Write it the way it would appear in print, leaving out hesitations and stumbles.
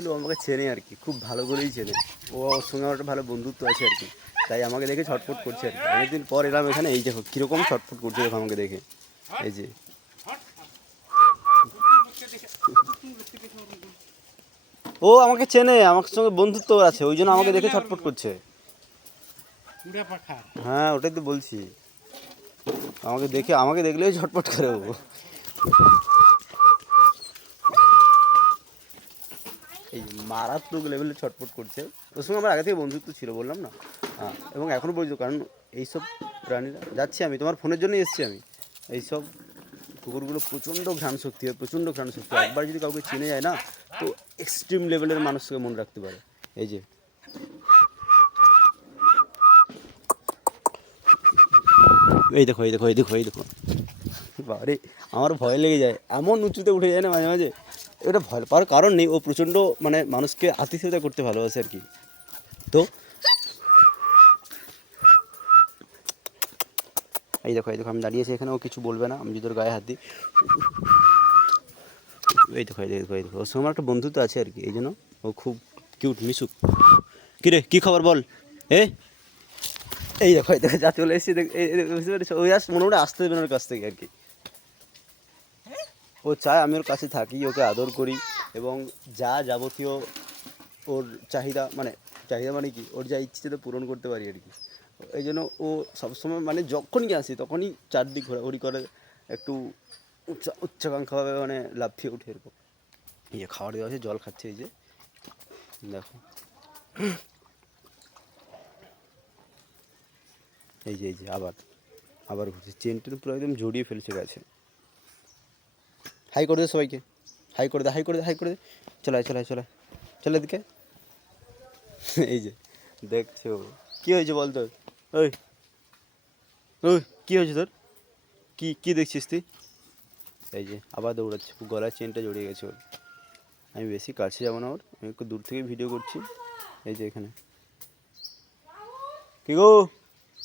আসলে ও আমাকে চেনে আর কি, খুব ভালো করেই চেনে। ওর সঙ্গে আমার একটা ভালো বন্ধুত্ব আছে আর কি, তাই আমাকে দেখে ছটফট করছে আর কি। অনেকদিন পর এলাম এখানে, এই দেখো কীরকম ছটফট করছে দেখো আমাকে দেখে। এই যে ও আমাকে চেনে, আমার সঙ্গে বন্ধুত্ব আছে, ওই জন্য আমাকে দেখে ছটফট করছে। হ্যাঁ ওটাই তো বলছি, আমাকে দেখলেই ছটফট করে ও। এই যে মারাত্মক লেভেলে ছটফট করছে। ওর সঙ্গে আমার আগে থেকে বন্ধুত্ব ছিল বললাম না, হ্যাঁ, এবং এখনও পর্যন্ত। কারণ এইসব প্রাণীরা, যাচ্ছি আমি তোমার ফোনের জন্যই এসেছি আমি। এইসব কুকুরগুলো প্রচণ্ড ঘ্রাণ শক্তি হয়, প্রচণ্ড ঘ্রাণ শক্তি। একবার যদি কাউকে চিনে যায় না, তো এক্সট্রিম লেভেলের মানুষকে মনে রাখতে পারে। এই যে এই দেখো এই দেখো এই দেখো এই দেখো, বাবারে আমার ভয় লেগে যায়, এমন উঁচুতে উঠে যায় না মাঝে মাঝে। এটা ভয় পাওয়ার কারণ নেই, ও প্রচণ্ড মানে মানুষকে আতিথেয়তা করতে ভালোবাসে আর কি। তো এই দেখো আমি দাঁড়িয়েছি এখানে, ও কিছু বলবে না আমি যদি ওর গায়ে হাত দিই। এই দেখো ওর সঙ্গে আমার একটা বন্ধুত্ব আছে আর কি, এই জন্য ও খুব কিউট মিশুক। কী রে কী খবর বল? এই দেখো যা চলে এসেছি, বুঝতে পেরেছো? ওই মোটামুটি আসতে দেবে না ওর কাছ থেকে আর কি। ও চায় আমি ওর কাছে থাকি, ওকে আদর করি, এবং যা যাবতীয় ওর চাহিদা মানে কি, ওর যা ইচ্ছে তো পূরণ করতে পারি আর কি। এই জন্য ও সবসময় মানে যখনই আসি তখনই চারদিক ঘোরাঘুরি করে, একটু উচ্চাকাঙ্ক্ষাভাবে মানে লাফিয়ে উঠে এরকম। এই যে খাবার দেওয়া আছে, জল খাচ্ছে, এই যে দেখো, এই যে আবার ঘুরছে, চেনটা পুরো একদম জড়িয়ে ফেলছে গাছে। হাই করে দে সবাইকে, হাই করে দে। চলে এদিকে। এই যে দেখছো, কী হয়েছে বল তোর? ওই ওই কী হয়েছে তোর? কি দেখছিস তুই? এই যে আবার দৌড়াচ্ছে, গলার চেনটা জড়িয়ে গেছে ওর। আমি বেশি কাছে যাবো না ওর, আমি একটু দূর থেকে ভিডিও করছি। এই যে এখানে, কি গো?